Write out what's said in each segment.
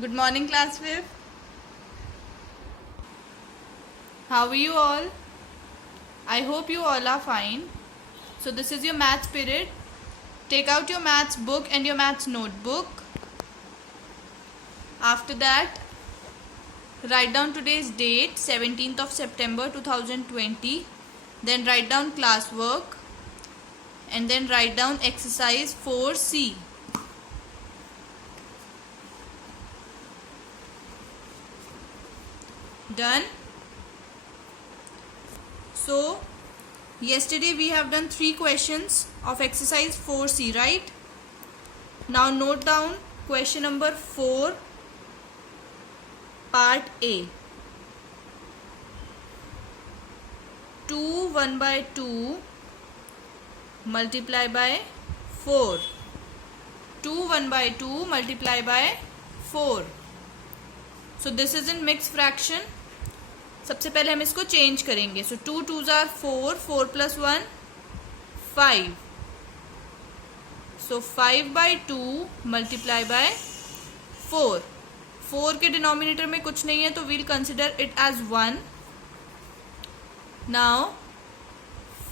Good morning, class 5th. How are you all? I hope you all are fine. So this is your maths period. Take out your maths book and your maths notebook. After that, write down today's date, 17th of September 2020. Then write down classwork. And then write down exercise 4C. Done? So, yesterday we have done 3 questions of exercise 4C, right? Now note down question number 4, part A. 2 1 by 2 multiply by 4. 2 1 by 2 multiply by 4. So this is in mixed fraction. सबसे पहले हम इसको change करेंगे. सो 2 2s are 4, 4 plus 1 5. So 5 by 2 multiply by 4. 4 के denominator में कुछ नहीं है तो we'll consider it as 1. Now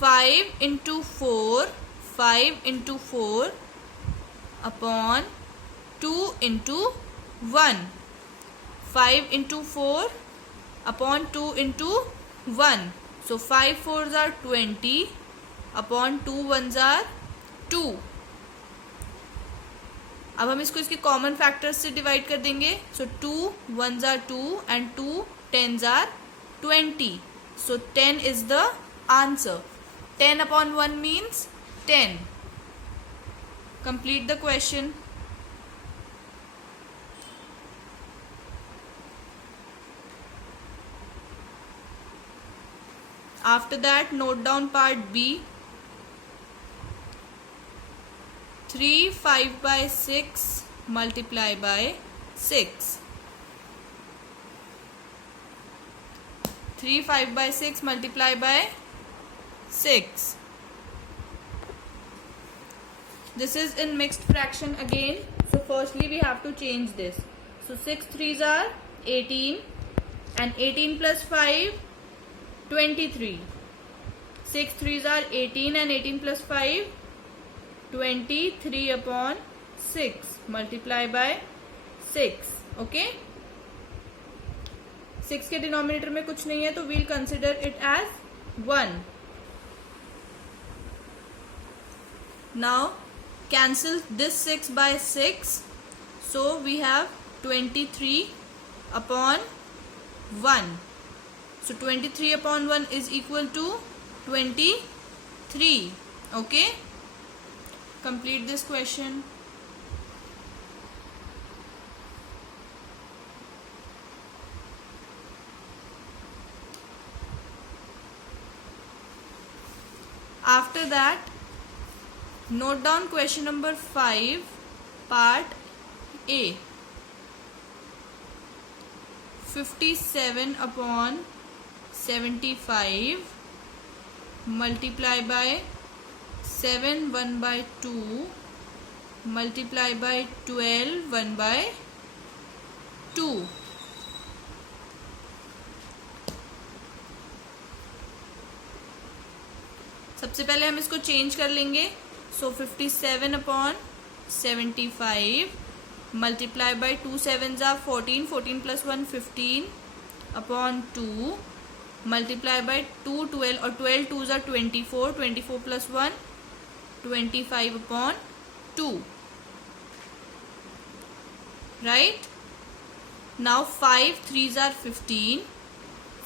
5 into 4, 5 into 4 upon 2 into 1. 5 into 4 upon 2 into 1. So 5 4s are 20 upon 2 1s are 2. अब हम इसको इसके कॉमन फैक्टर्स से डिवाइड कर देंगे. सो 2 1s are 2 and 2 10s are 20. So 10 is the answer. 10 upon 1 means 10. Complete the question. After that, note down part B. 3 5 by 6 multiply by 6. 3 5 by 6 multiply by 6. This is in mixed fraction again. So firstly we have to change this. So 6 3s are 18 and 18 plus 5 23. 6 3s are 18 and 18 plus 5 23 upon 6 multiply by 6. Okay. 6 के denominator में कुछ नहीं है तो we'll consider it as 1. Now cancel this 6 by 6. So we have 23 upon 1. So 23 upon 1 is equal to 23. Okay. Complete this question. After that, note down question number 5, part A. 57 upon 75 multiply by 7 1 by 2 multiply by 12 1 by 2. सबसे पहले हम इसको change कर लेंगे. सो 57 upon 75 multiply by 2 7s are 14, 14 plus 1 15 upon 2 multiply by 2 12 or 12 2s are 24, 24 plus 1 25 upon 2. Right. Now 5 3s are 15,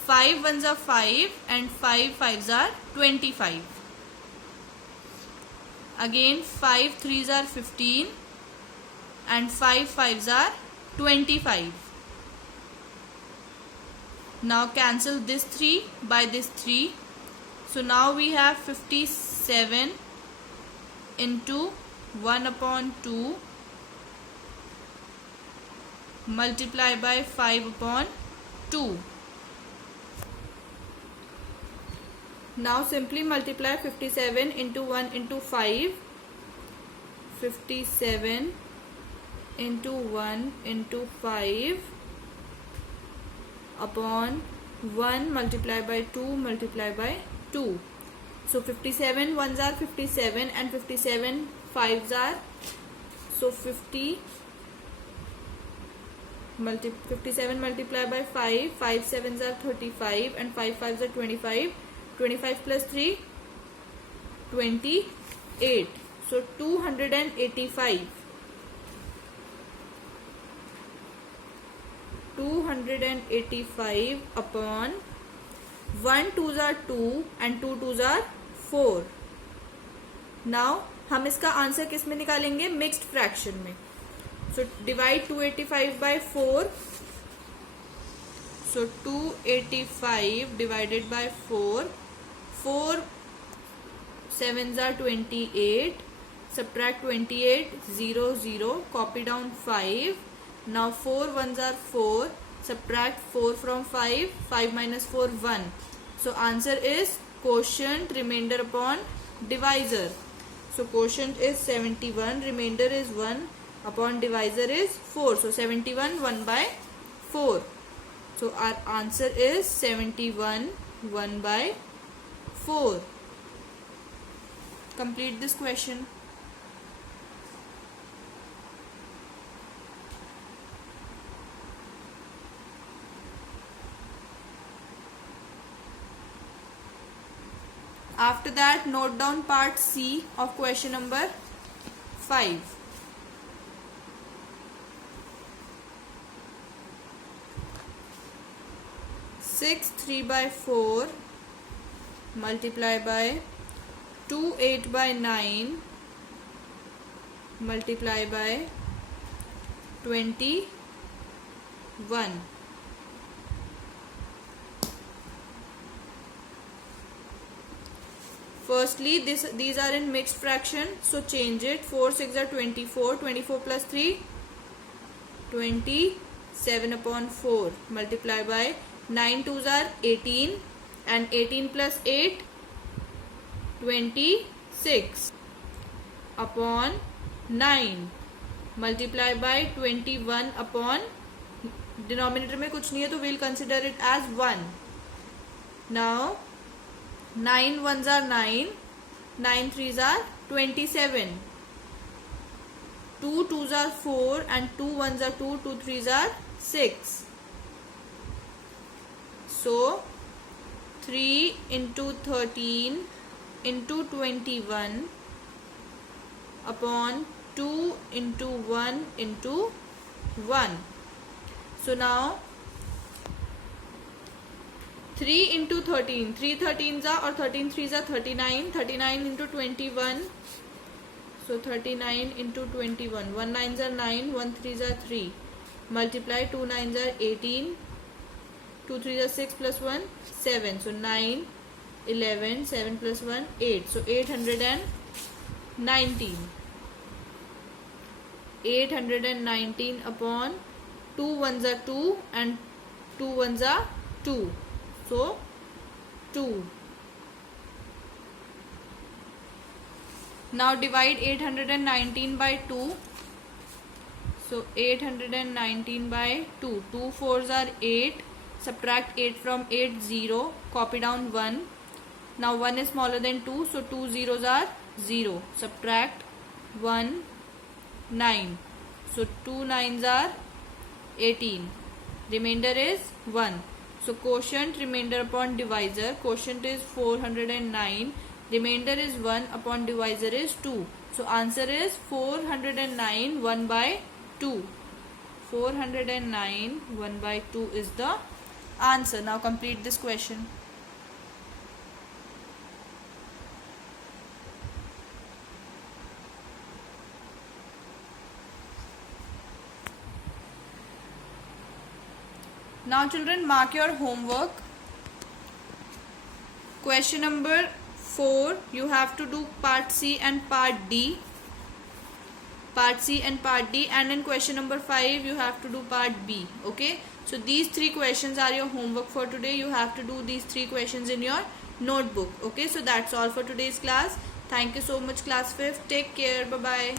5 1s are 5 and 5 5s are 25. Again 5 3s are 15 and 5 5s are 25. Now cancel this 3 by this 3. So now we have 57 into 1 upon 2 multiply by 5 upon 2. Now simply multiply 57 into 1 into 5. 57 into 1 into 5 upon 1 multiplied by 2 multiplied by 2. So 57 ones are 57 and 57 fives are, so 57 multiplied by 5, 5 sevens are 35 and 5 fives are 25. 25 plus 3, 28. So 285. 285 upon 1 twos are 2 and 2 twos are 4. Now हम इसका answer किस में निकालेंगे? Mixed fraction में. So divide 285 by 4. So 285 divided by 4. 4 sevens are 28. Subtract 28, 0, 0. Copy down 5. Now 4 ones are 4. Subtract 4 from 5. 5 minus 4, 1. So answer is quotient remainder upon divisor. So quotient is 71. Remainder is 1 upon divisor is 4. So 71 1 by 4. So our answer is 71 1 by 4. Complete this question. After that, note down part C of question number 5. Six 3 by 4 multiply by 2 8 by 9 multiply by 21. Firstly, these are in mixed fraction, so change it. 4 6 are 24. 24 plus 3, 27 upon 4 multiply by 9 twos are 18 and 18 plus 8, 26 upon 9 multiply by 21 upon, denominator में कुछ नहीं है तो we'll consider it as 1. Now 9 ones are 9, 9 threes are 27, 2 twos are 4 and 2 ones are 2, 2 threes are 6. So 3 into 13 into 21 upon 2 into 1 into 1. So now 3 into 13, 3 13s are or 13 3s are 39, 39 into 21, so 39 into 21, 1 9s are 9, 1 3s are 3, multiply 2 9s are 18, 2 3s are 6 plus 1, 7, so 9, 11, 7 plus 1, 8, so 819. 819 upon 2 ones are 2 and 2 ones are 2. So 2. Now divide 819 by 2. So 819 by 2. 2 4s are 8. Subtract 8 from 8, 0. Copy down 1. Now 1 is smaller than 2. So 2 zeros are 0. Subtract 1, 9. So 2 9s are 18. Remainder is 1. So quotient remainder upon divisor, quotient is 409, remainder is 1 upon divisor is 2. So answer is 409 1 by 2. 409 1 by 2 is the answer. Now complete this question. Now children, mark your homework. Question number 4, you have to do part C and part D. Part C and part D, and in question number 5 you have to do part B. Okay, so these 3 questions are your homework for today. You have to do these 3 questions in your notebook. Okay, so that's all for today's class. Thank you so much class 5th. Take care. Bye bye.